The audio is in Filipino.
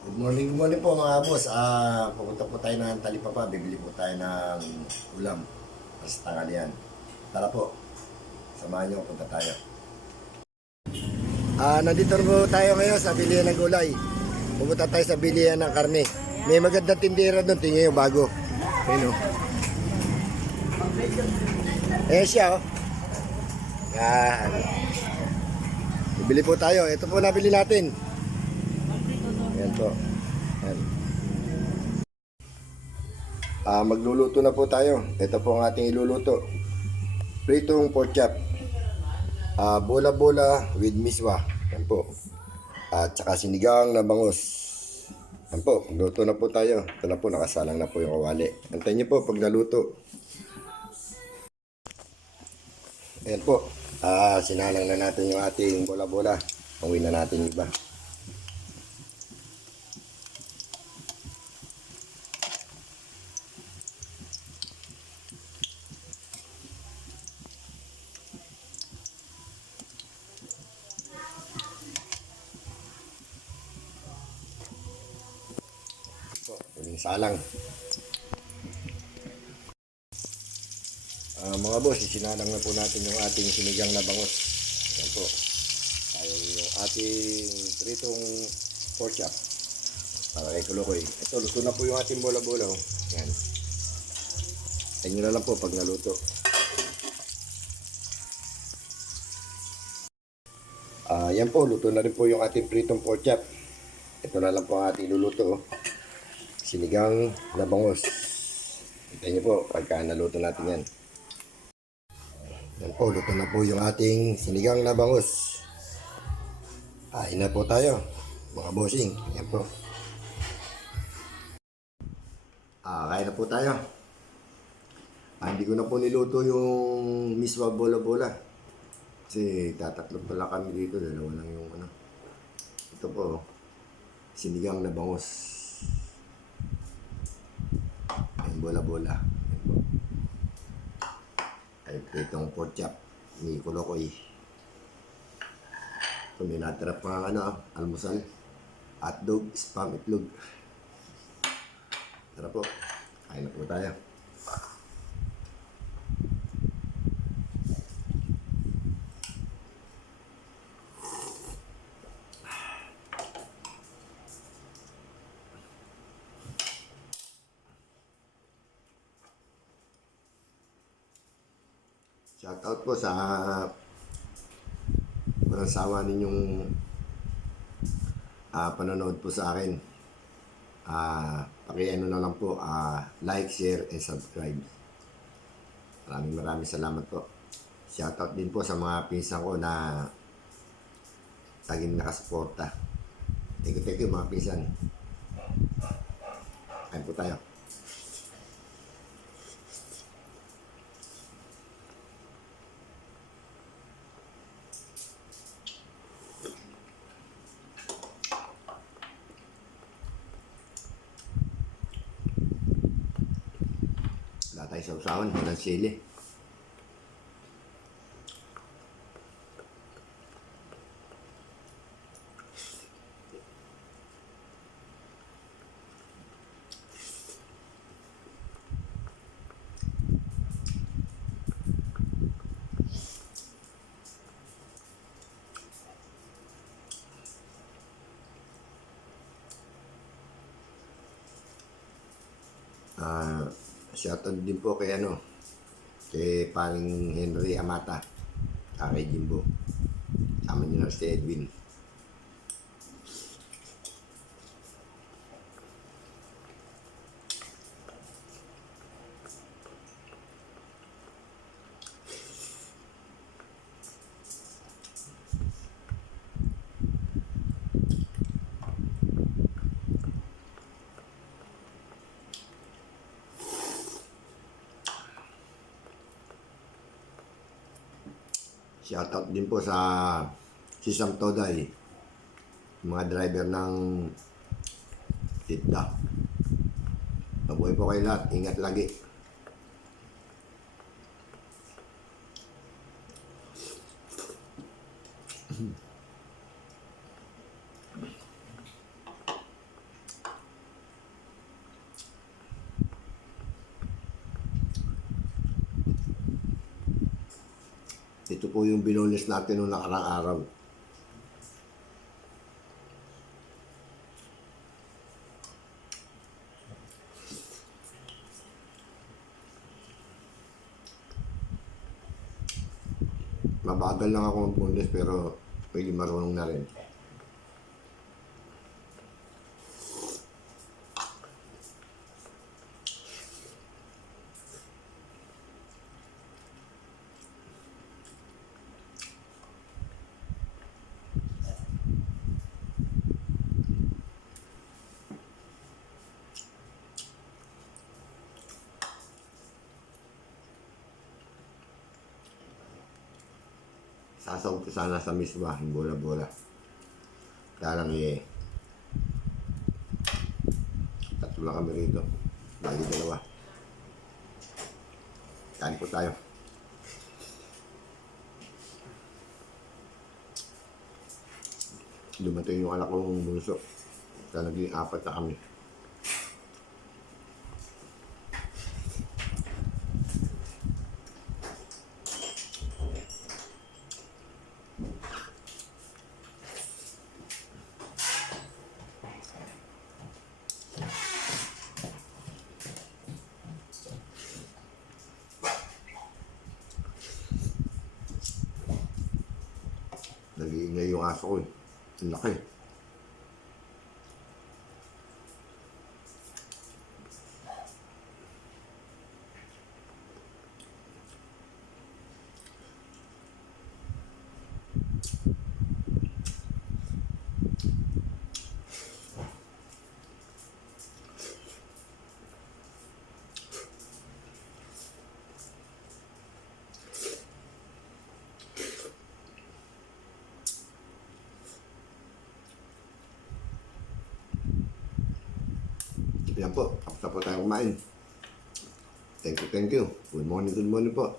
Good morning po mga boss. Pupunta po tayo ng Talipapa. Bibili po tayo ng ulam sa tanghalian. Tara po, samahan niyo, punta tayo. Nandito na po tayo ngayon sa bilihan ng gulay. Pupunta tayo sa bilihan ng karne. May magandang tindera doon, tingin nyo bago. Ayun o. Ayan siya o. Yan. Bibili po tayo. Ito po nabili natin. Ayan po. Ayan. Magluluto na po tayo. Ito po ang ating iluluto. Pritong pork chop. Bola-bola with miswa. Ayan po. At saka sinigang na bangus. Ayan po. Magluto na po tayo. Ito na po. Nakasalang na po yung kawali. Antayin niyo po pag naluto. Ayan po. Sinalang na natin yung ating bola-bola. Pawin na natin yung iba. Yung salang. Mga boss, isinalang na po natin yung ating sinigang na bangus. Yan po. Tayo yung ating pritong pork chop. Para kay Kulukoy. Ito, luto na po yung ating bola-bola. Oh. Yan. Tingnan na lang po pag naluto. Yan po, luto na rin po yung ating pritong pork chop. Ito na lang po ang ating luluto. Oh. Sinigang na bangus. Hintayin niyo po pagka naluto natin yan. Yan po, luto na po yung ating sinigang na bangus. Kain na po tayo, mga bossing. Yan po. Kain na po tayo. Hindi ko na po niluto yung miswa bola-bola. Kasi tatatlo pala kami dito. Dalawa lang yung ano. Ito po, sinigang na bangus. Ayan, bola-bola. Yan po. Ay, itong pork chop ni Kulukoy. Ito, may natira pa almusal. Hotdog, spam, itlog. Tara po, kain na po tayo. Shoutout po sa walang sawa ninyong panonood po sa akin. Paki-ano na lang po, like, share, and subscribe. Maraming salamat po. Shoutout din po sa mga pinsan ko na laging nakasuporta. Thank you mga pinsan. Kain po tayo. Wala tayo sa usawan, walang sili. Shoutout din po kay paring Henry Amata, kay Jimbo, sama niyo na si Edwin. Shoutout din po sa Sisam Today, mga driver ng Titda. Mabuhay po kayo lahat, ingat lagi. Ito po yung binonis natin noong nakarang araw. Mabagal lang ako ng bundes pero pwede marunong na rin. Sasawag ko sana sa miswa, yung bola-bola. Kaya lang tatlo lang kami rito. Bali dalawa. Kain po tayo. Dumating yung anak kong bunso. Kaya naging 4 na kami. Nag-iingay yung aso ko eh. Ang laki. Yan po. Tapos na po tayo kumain. Thank you, thank you. Good morning po.